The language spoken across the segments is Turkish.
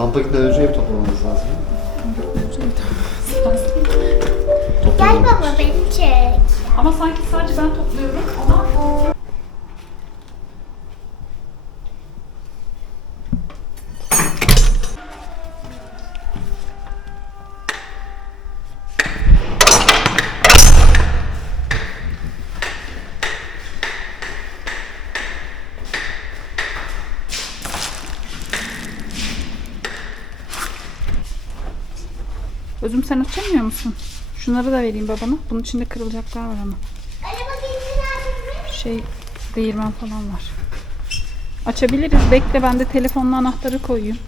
Kampa gitmeden önce ev toplamamız lazım. Gel baba beni çek. Ama sanki sadece ben topluyorum ama Şunları da vereyim babana. Bunun içinde kırılacaklar var ama. Şey değirmen falan var. Açabiliriz. Bekle ben de telefonla anahtarı koyayım.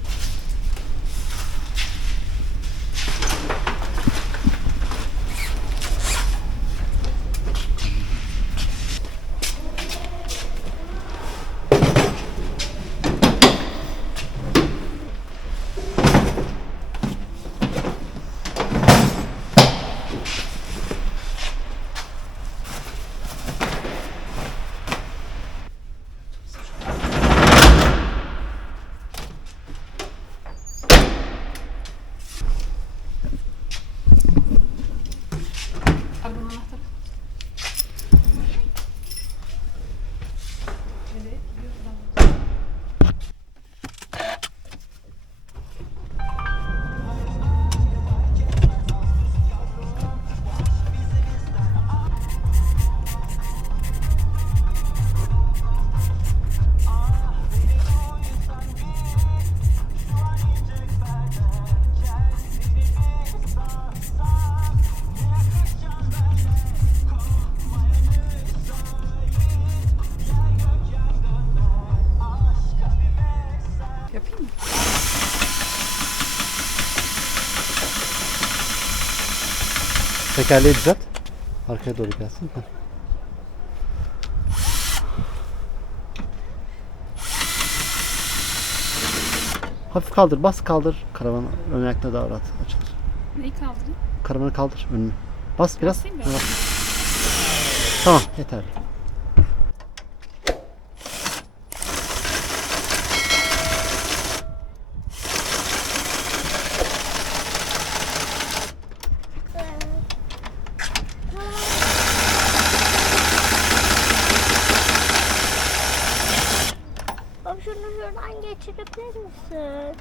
Tekerleği düzelt. Arkaya doğru gelsin. Heh. Hafif kaldır, bas kaldır. Karavanı ön ayakta daha rahat açılır. Neyi kaldırayım? Karavanı kaldır önünü. Bas biraz. Basayım mı? Bas. Tamam yeterli. Baba şunu geçirebilir misin?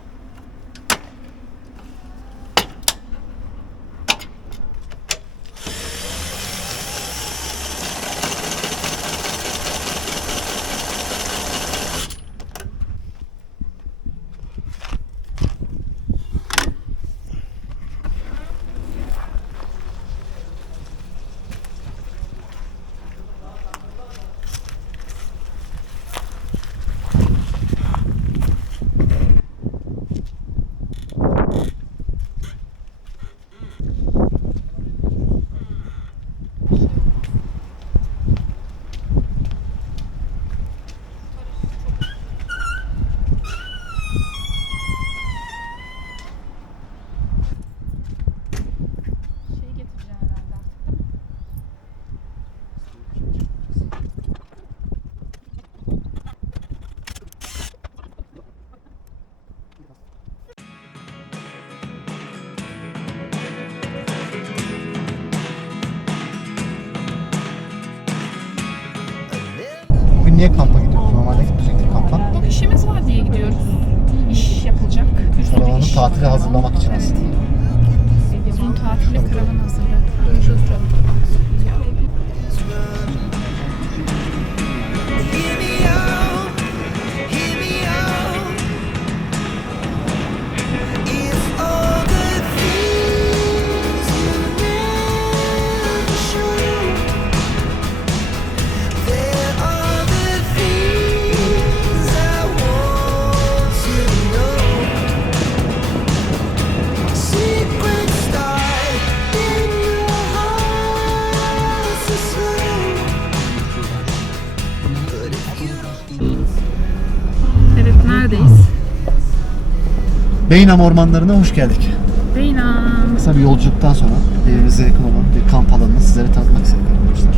Beynam ormanlarına hoş geldik. Beynam. Kısa bir yolculuktan sonra evimize yakın olan bir kamp alanını sizlere tanıtmak istedik arkadaşlar.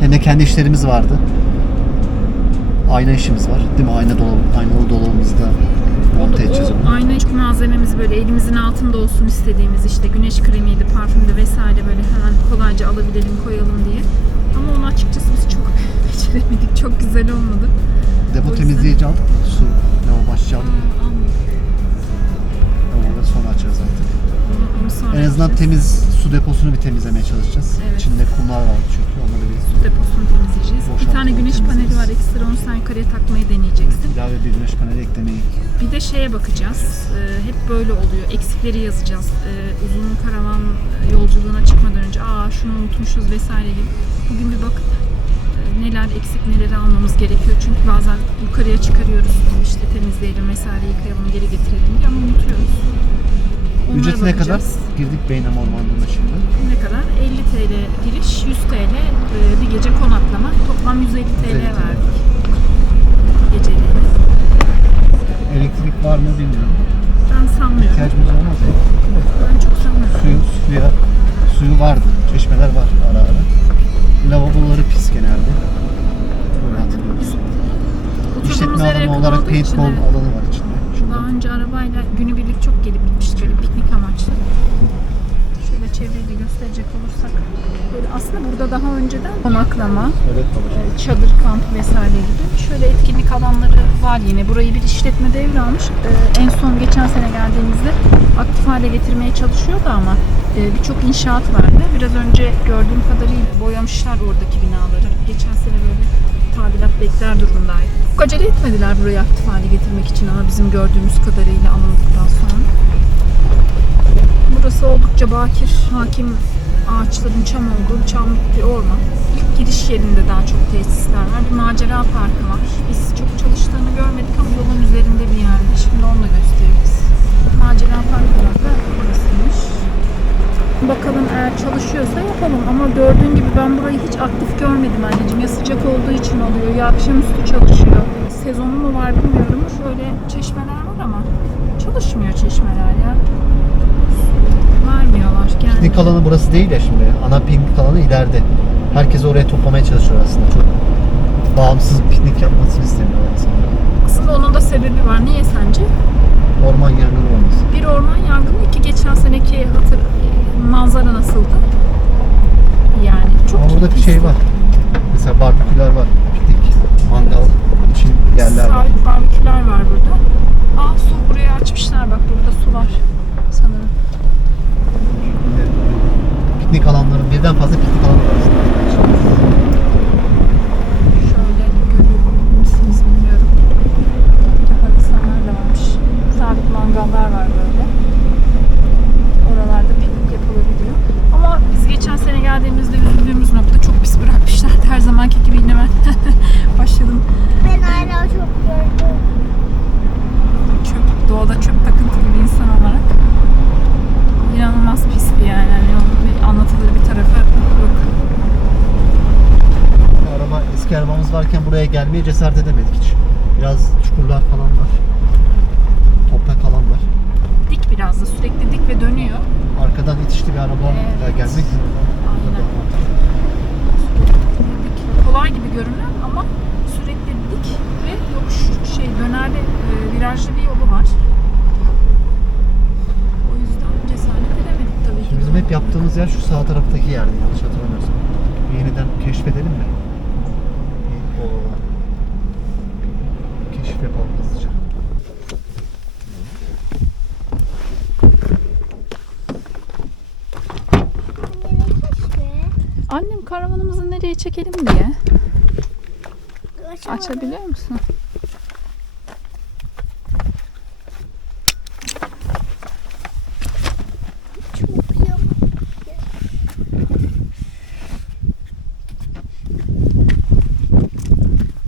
Hem de kendi işlerimiz vardı. Ayna işimiz var. Değil mi? Ayna dolabı, aynalı dolabımızda monte edeceğiz onu. Ayna iç istediğimiz böyle elimizin altında olsun istediğimiz işte güneş kremiydi, parfümdü vesaire böyle hemen kolayca alabilelim koyalım diye. Ama onu açıkçası biz çok beceremedik. Çok güzel olmadı. Depo temizleyici aldık. Su, lavabo başlığı aldık. Sonra açacağız artık. Onu, onu sonra En azından yapacağız. temiz su deposunu bir temizlemeye çalışacağız. Evet. İçinde kumlar var çünkü onları bir su deposunu temizleyeceğiz. Bir Boşaltıp tane güneş paneli temizleyeceğiz. var. Ekstra onu sen yukarıya takmayı deneyeceksin. ilave bir güneş paneli eklemeyi. Bir de şeye bakacağız. Ee, hep böyle oluyor. Eksikleri yazacağız. Ee, uzun karavan yolculuğuna çıkmadan önce aa şunu unutmuşuz vesaire gibi. Bugün bir bakıp e, neler eksik neleri almamız gerekiyor. Çünkü bazen yukarıya çıkarıyoruz. işte temizleyelim vesaire yıkayalım geri getirelim diye ama unutuyoruz. Onlara Ücreti ne kadar? bakacağız. Girdik Beynam Ormanlığı'na şimdi. Ne kadar? 50 TL giriş, 100 TL e, bir gece konaklama. Toplam 150 TL 150 TL. verdik. Geceliğine. Elektrik var mı bilmiyorum. Ben sanmıyorum. İhtiyacımız olmaz ya. Ben çok sanmıyorum. Suyu, suya, suyu vardı. Çeşmeler var ara ara. Lavaboları pis genelde. Böyle hatırlıyorum. Oturduğumuz İşletme yere alanı yakın olarak olduğu için, paintball evet. alanı var önce arabayla günübirlik çok gelip gitmiştik böyle piknik amaçlı. Şöyle çevreyi de gösterecek olursak. Böyle aslında burada daha önceden konaklama, Evet e, çadır kamp vesaire gibi şöyle etkinlik alanları var yine. Burayı bir işletme devralmış. E, En son geçen sene geldiğimizde aktif hale getirmeye çalışıyordu ama e, birçok inşaat vardı. Biraz önce gördüğüm kadarıyla boyamışlar oradaki binaları. Geçen sene böyle tadilat bekler durumdaydı. Çok acele etmediler burayı aktif hale getirmek için ama bizim gördüğümüz kadarıyla alındıktan sonra. Burası oldukça bakir, hakim ağaçların çam olduğu çamlık bir orman. İlk giriş yerinde daha çok tesisler var. Bir macera parkı var. Biz çok çalıştığını görmedik ama yolun üzerinde bir yerde. Şimdi onu da gösteririz. Macera parkı da burasıymış. Bakalım eğer çalışıyorsa yapalım ama gördüğün gibi ben burayı hiç aktif görmedim anneciğim. Ya sıcak olduğu için oluyor ya akşamüstü çalışıyor. Sezonu mu var bilmiyorum. Şöyle çeşmeler var ama çalışmıyor çeşmeler ya. Vermiyorlar Piknik gelmiyor. alanı burası değil ya şimdi. Ana piknik alanı ileride. Herkesi oraya toplamaya çalışıyor aslında. Çok bağımsız piknik yapmasını istemiyorlar insanlar. Aslında onun da sebebi var. Niye sence? Orman yangını olmasın. Bir orman yangını, iki geçen seneki hatır manzara nasıldı? Yani çok Ama burada bir şey var. Mesela barbeküler var. Piknik, mangal için yerler var. Sabit barbeküler var burada. Aa su buraya açmışlar bak burada su var sanırım. Piknik alanları, birden fazla piknik alanı var aslında. Şöyle görüyor musunuz bilmiyorum. Daha insanlar da varmış. Sabit mangallar var böyle. Oralarda piknik yapılabiliyor. Ama biz geçen sene geldiğimizde üzüldüğümüz nokta çok pis bırakmışlardı. Her zamanki gibi yine ben başladım. Ben hala çok gördüm. Çöp, doğada çöp takıntılı bir insan olarak inanılmaz pisti yani. yani onun bir anlatılır bir tarafı yok. Araba, eski arabamız varken buraya gelmeye cesaret edemedik hiç. Biraz çukurlar falan var. Toprak alan var. Dik biraz da sürekli dik ve dönüyor. Arkadan itişli bir araba Evet. gelmek Aynen. dik, kolay gibi görünen ama sürekli dik ve yokuş şey dönerli e, virajlı bir yolu var. O yüzden cesaret edemedik tabii ki. Bizim hep yaptığımız yer şu sağ taraftaki yerdi yanlış hatırlamıyorsam. Yeniden keşfedelim mi? Bir o keşif yapalım hızlıca. Anne ne keşke? Annem nereye çekelim diye Açamadım. açabiliyor musun?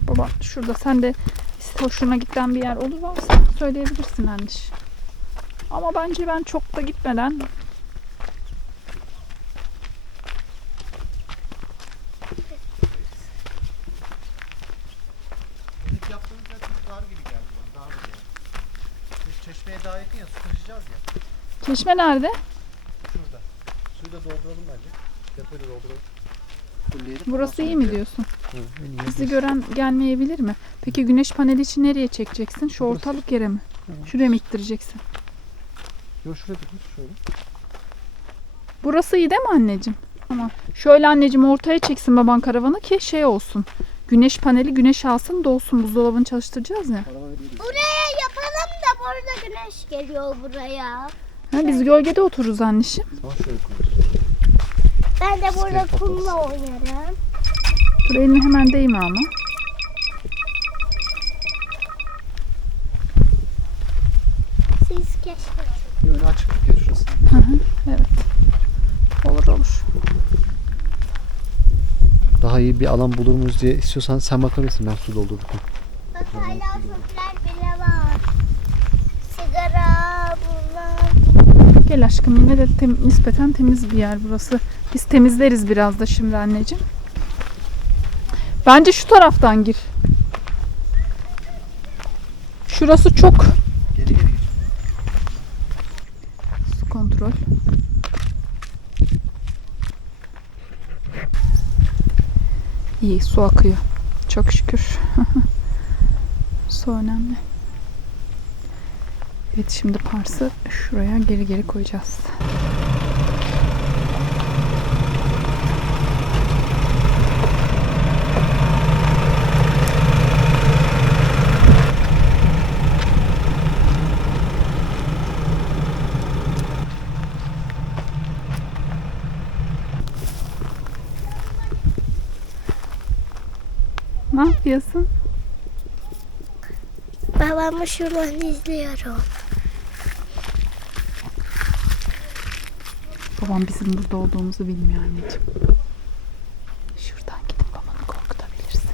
Baba şurada sen de hoşuna giden bir yer olur varsa söyleyebilirsin anneş. Ama bence ben çok da gitmeden İlk yaptığımız yer çok dar gibi geldi bana. Dar gibi yani. Biz çeşmeye daha yakın ya su taşıyacağız ya. Çeşme nerede? Şurada. Suyu da dolduralım bence. Depoyu da dolduralım. Fulleyelim. Burası iyi mi diyorsun? Hı, iyi Bizi gören gelmeyebilir mi? Peki güneş paneli için nereye çekeceksin? Şu Burası. ortalık yere mi? Hı. Şuraya mı ittireceksin? Yok şuraya dur şöyle. Burası iyi değil mi anneciğim? Tamam. Şöyle anneciğim ortaya çeksin baban karavanı ki şey olsun. Güneş paneli güneş alsın dolsun. Buzdolabını çalıştıracağız ya. Buraya yapalım da burada güneş geliyor buraya. Ha, biz gölgede otururuz anneciğim. Tamam şöyle koyuyoruz. Ben de burada Bisiklet kumla oynarım. Dur elini hemen değme ama. Siz keşfedin. Bir önü açıklık ya şurası. Evet. Olur olur. Daha iyi bir alan bulur muyuz diye istiyorsan sen bakabilirsin ben su doldurdum. Bak hala Gel aşkım yine de tem- nispeten temiz bir yer burası. Biz temizleriz biraz da şimdi anneciğim. Bence şu taraftan gir. Şurası çok Geri geri gir. su kontrol. İyi su akıyor. Çok şükür. su önemli. Evet şimdi parsı şuraya geri geri koyacağız. Ne yapıyorsun? Babamı şuradan izliyorum. Babam bizim burada olduğumuzu bilmiyor anneciğim. Şuradan gidip babanı korkutabilirsin.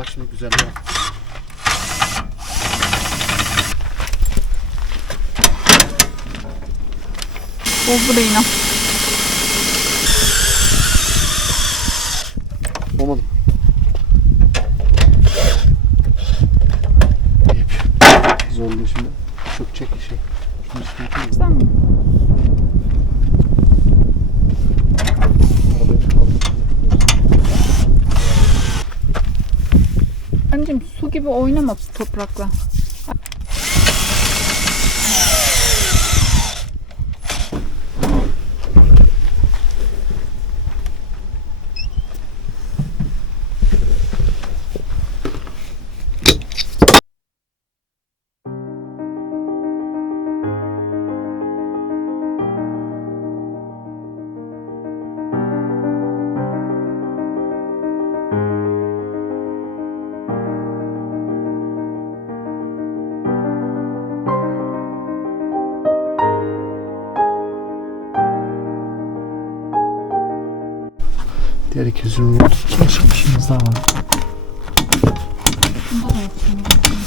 Bak şimdi güzelliğe. Bozdu inan. Olmadı. Zorluyor şimdi. Çok çek şey. Şunu üstüne. Sen mi? Anneciğim su gibi oynama toprakla. Diğer 220 volt çalışmışımız daha var.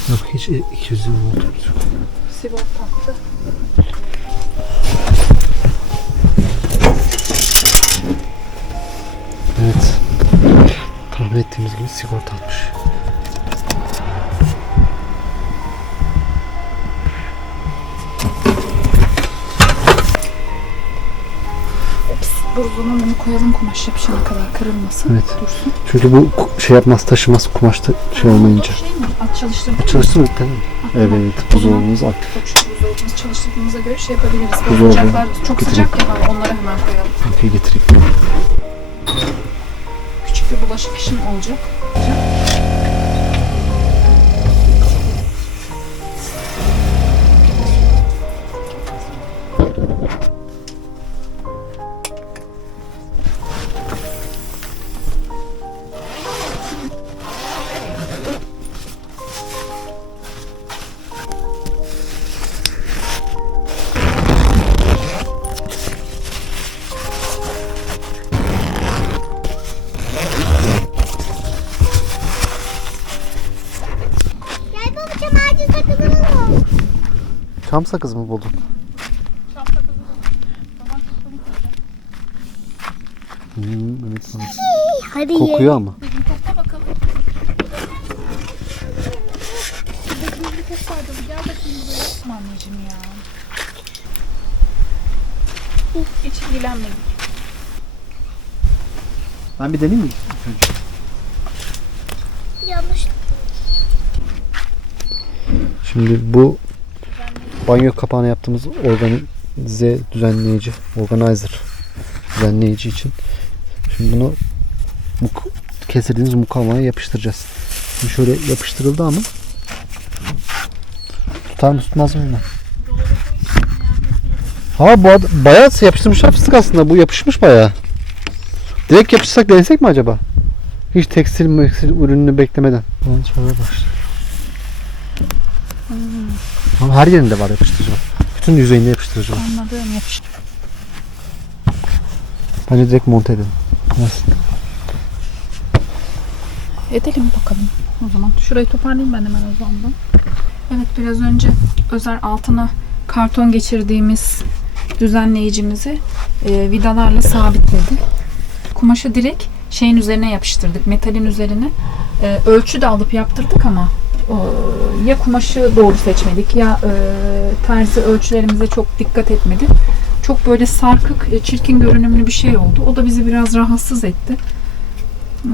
Yok hiç 220 volt yok. Sivol taktı. Evet. Tahmin ettiğimiz gibi sigorta atmış. Buzdolabına bunu koyalım kumaş yapışana kadar kırılmasın. Evet. Dursun. Çünkü bu şey yapmaz taşımaz kumaşta şey olmayınca. Şey mi? At çalıştırdık mı? Çalıştı mı? Tamam. Evet. Buzdolabımız aktif. Buzdolabımızı çalıştırdığımıza göre şey yapabiliriz. Buzdolabı Sıcaklar çok getireyim. sıcak ya onları hemen koyalım. Okey getireyim. Çünkü bulaşık işim olacak. Çam sakızı mı buldun? Hmm, evet. Hadi Kokuyor ama. Kokla bakalım. Gel bakayım buraya. Yapma anneciğim ya. Hiç. Ben bir deneyeyim mi? Yanlış. Şimdi bu banyo kapağına yaptığımız organize düzenleyici, organizer düzenleyici için şimdi bunu muk kesirdiğimiz mukavvaya yapıştıracağız. Şimdi şöyle yapıştırıldı ama tutar mı tutmaz mı. Ha bu ad- bayağı yapıştırmışlar fıstık aslında. Bu yapışmış bayağı. Direkt yapıştırsak denesek mi acaba? Hiç tekstil mekstil ürününü beklemeden. Evet, şöyle başla. Ama her yerinde var yapıştırıcı. Bütün yüzeyinde yapıştırıcı var. Anladım yapıştı. Bence direkt monte edelim. Nasıl? Edelim bakalım o zaman. Şurayı toparlayayım ben hemen o zaman. Evet biraz önce özel altına karton geçirdiğimiz düzenleyicimizi e, vidalarla sabitledi. Kumaşı direkt şeyin üzerine yapıştırdık. Metalin üzerine. E, ölçü de alıp yaptırdık ama ya kumaşı doğru seçmedik ya e, terzi ölçülerimize çok dikkat etmedi. Çok böyle sarkık, e, çirkin görünümlü bir şey oldu. O da bizi biraz rahatsız etti.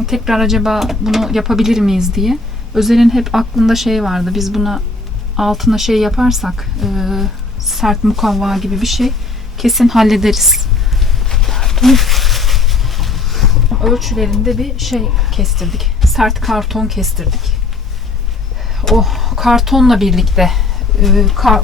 Tekrar acaba bunu yapabilir miyiz diye. Özel'in hep aklında şey vardı. Biz buna altına şey yaparsak e, sert mukavva gibi bir şey kesin hallederiz. Pardon. Ölçülerinde bir şey kestirdik. Sert karton kestirdik. O kartonla birlikte e,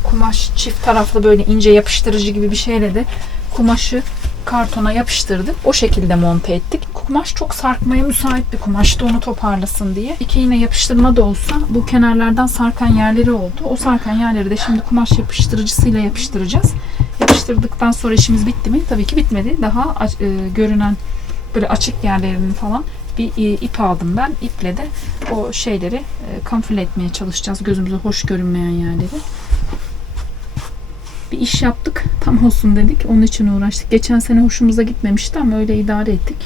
kumaş çift taraflı böyle ince yapıştırıcı gibi bir şeyle de kumaşı kartona yapıştırdık. O şekilde monte ettik. Kumaş çok sarkmaya müsait bir kumaştı onu toparlasın diye. İki yine yapıştırma da olsa bu kenarlardan sarkan yerleri oldu. O sarkan yerleri de şimdi kumaş yapıştırıcısıyla yapıştıracağız. Yapıştırdıktan sonra işimiz bitti mi? Tabii ki bitmedi. Daha e, görünen böyle açık yerlerini falan bir e, ip aldım ben. İple de o şeyleri e, kamufle etmeye çalışacağız. Gözümüze hoş görünmeyen yerleri bir iş yaptık. Tam olsun dedik. Onun için uğraştık. Geçen sene hoşumuza gitmemişti ama öyle idare ettik.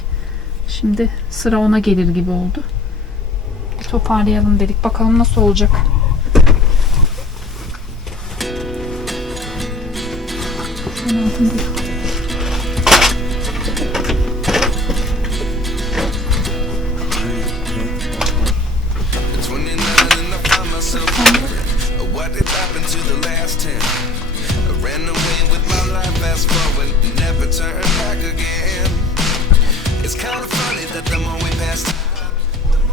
Şimdi sıra ona gelir gibi oldu. Bir toparlayalım dedik. Bakalım nasıl olacak. Şunun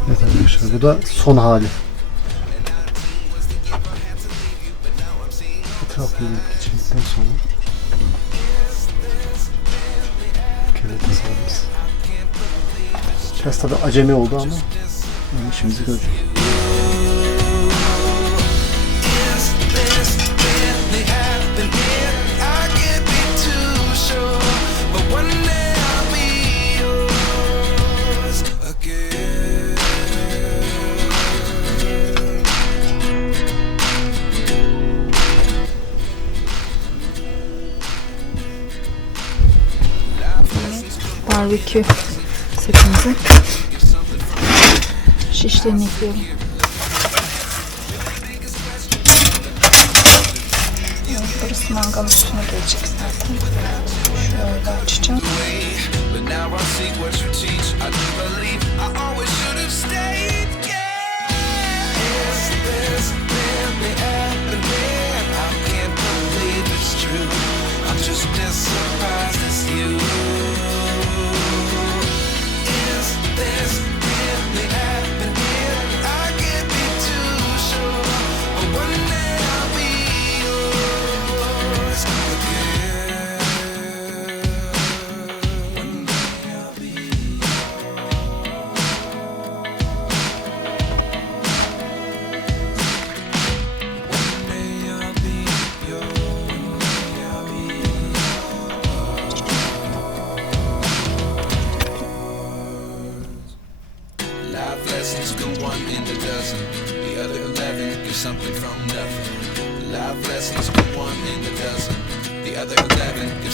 Evet arkadaşlar bu da son hali. Etraflı bir geçirdikten sonra kendi tasarımımız. Biraz tabi acemi oldu ama yani işimizi görecek. Barbekü setimizi şişlerini ekliyorum. Burası mangal üstüne gelecek zaten. Şöyle açacağım. Just as surprised as you. this.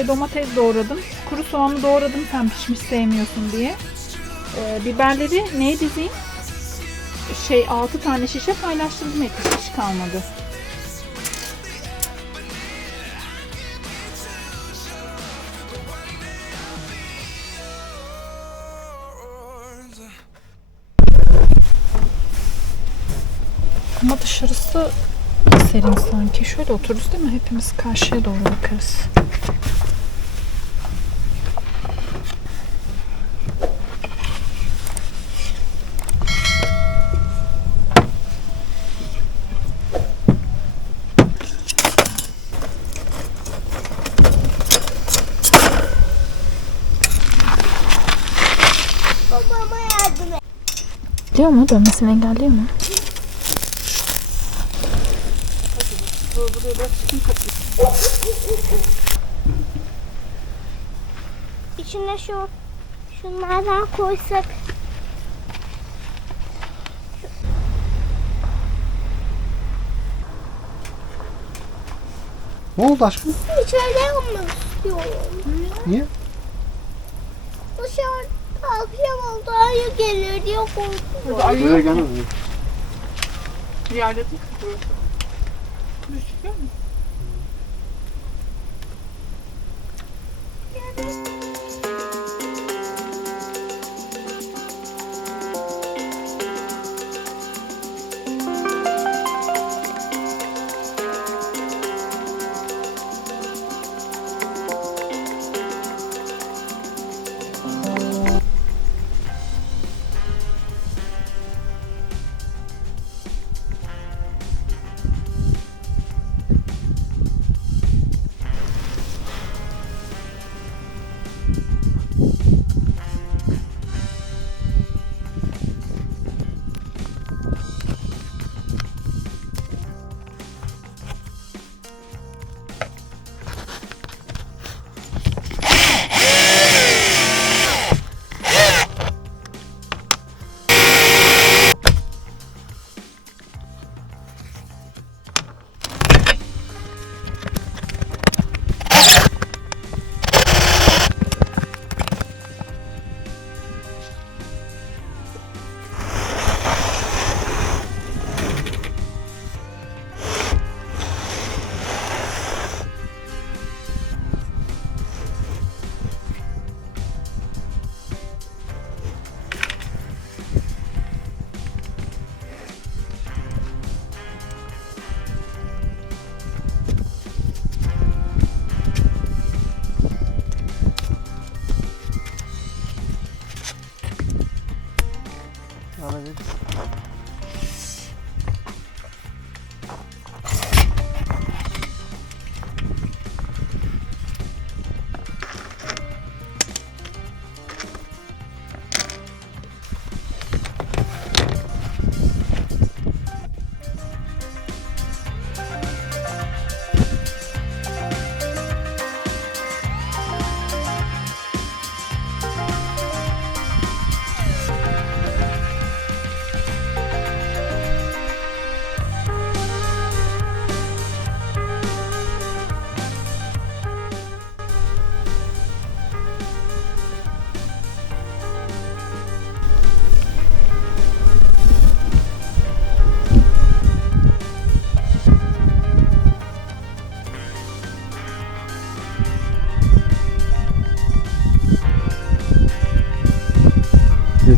ve domates doğradım. Kuru soğanı doğradım sen pişmiş sevmiyorsun diye. Ee, biberleri neye dizeyim? Şey 6 tane şişe paylaştırdım hep hiç kalmadı. Ama dışarısı serin sanki. Şöyle otururuz değil mi? Hepimiz karşıya doğru bakarız. Diyor mu? Dönmesini engelliyor mu? İçine şu şunlardan koysak. Ne oldu aşkım? İçeride yapmak istiyorum. Niye? Dışarı akşam oldu ayı gelir diye korkuyorum. Buraya gelmez. Yerde değil burası. Gözüküyor mu?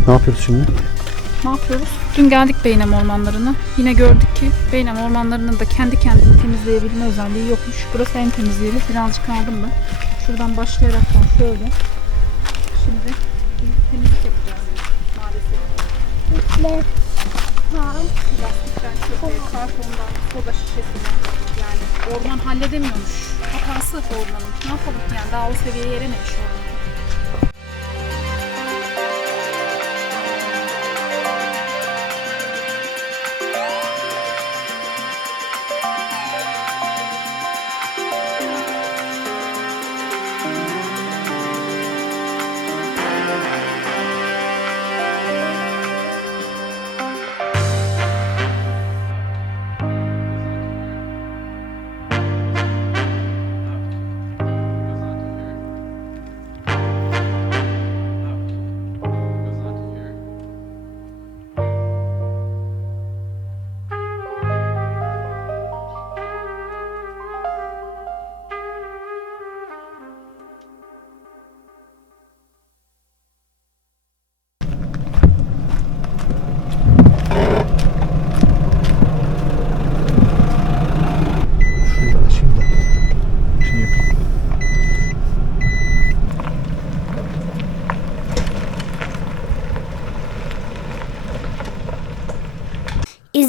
Ne yapıyoruz şimdi? Ne yapıyoruz? Dün geldik Beynam ormanlarına. Yine gördük ki Beynam ormanlarının da kendi kendini temizleyebilme özelliği yokmuş. Burası en temiz yeri. Birazcık aldım ben. Şuradan başlayaraktan şöyle. Şimdi bir temizlik yapacağız. Ne? Tamam. Plastikten çöpe, kartondan, soda şişesinden. Yani orman halledemiyormuş. Hatası ormanın. Ne yapalım yani daha o seviyeye erememiş orman.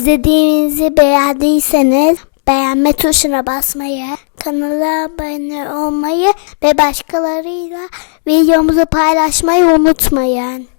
İzlediğinizi beğendiyseniz beğenme tuşuna basmayı, kanala abone olmayı ve başkalarıyla videomuzu paylaşmayı unutmayın.